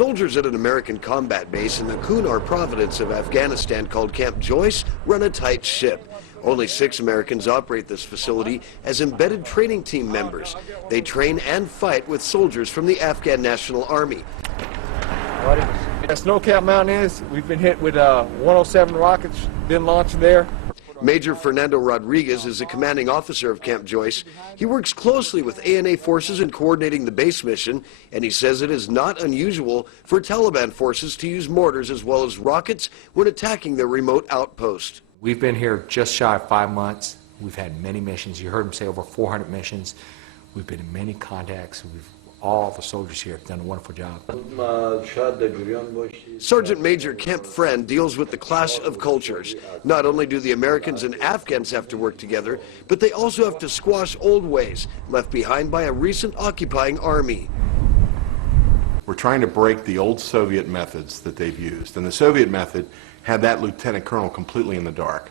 Soldiers at an American combat base in the Kunar province of Afghanistan called Camp Joyce run a tight ship. Only 6 Americans operate this facility as embedded training team members. They train and fight with soldiers from the Afghan National Army. Snow Cap Mountain is, we've been hit with 107 rockets, been launching there. Major Fernando Rodriguez is the commanding officer of Camp Joyce. He works closely with ANA forces in coordinating the base mission, and he says it is not unusual for Taliban forces to use mortars as well as rockets when attacking their remote outpost. We've been here just shy of 5 months. We've had many missions. You heard him say over 400 missions. We've been in many contacts. All the soldiers here have done a wonderful job. Sergeant Major Kemp Friend deals with the clash of cultures. Not only do the Americans and Afghans have to work together, but they also have to squash old ways left behind by a recent occupying army. We're trying to break the old Soviet methods that they've used, and the Soviet method had that lieutenant colonel completely in the dark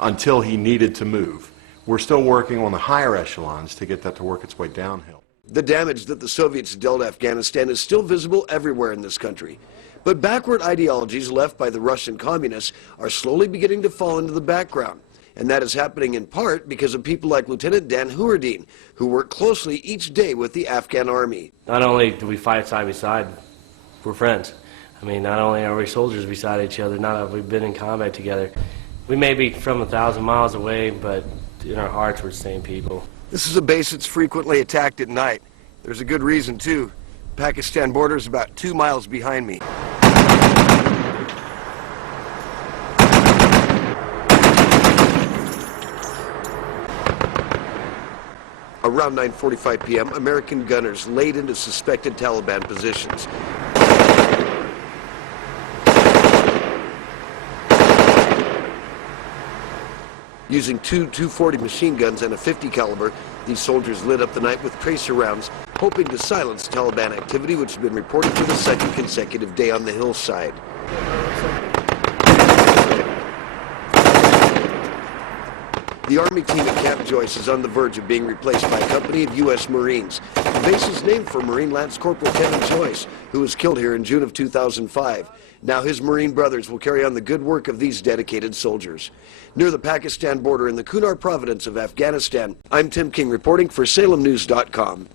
until he needed to move. We're still working on the higher echelons to get that to work its way downhill. The damage that the Soviets dealt Afghanistan is still visible everywhere in this country. But backward ideologies left by the Russian communists are slowly beginning to fall into the background. And that is happening in part because of people like Lieutenant Dan Houardine, who work closely each day with the Afghan army. Not only do we fight side by side, we're friends. I mean, not only are we soldiers beside each other, not have we been in combat together. We may be from 1,000 miles away, but in our hearts we're the same people. This is a base that's frequently attacked at night. There's a good reason, too. Pakistan border is about 2 miles behind me. Around 9:45 p.m., American gunners laid into suspected Taliban positions. Using 2 .240 machine guns and a .50 caliber, these soldiers lit up the night with tracer rounds, hoping to silence Taliban activity, which has been reported for the 2nd consecutive day on the hillside. The Army team at Camp Joyce is on the verge of being replaced by a company of U.S. Marines. The base is named for Marine Lance Corporal Kevin Joyce, who was killed here in June of 2005. Now his Marine brothers will carry on the good work of these dedicated soldiers. Near the Pakistan border in the Kunar province of Afghanistan, I'm Tim King reporting for SalemNews.com.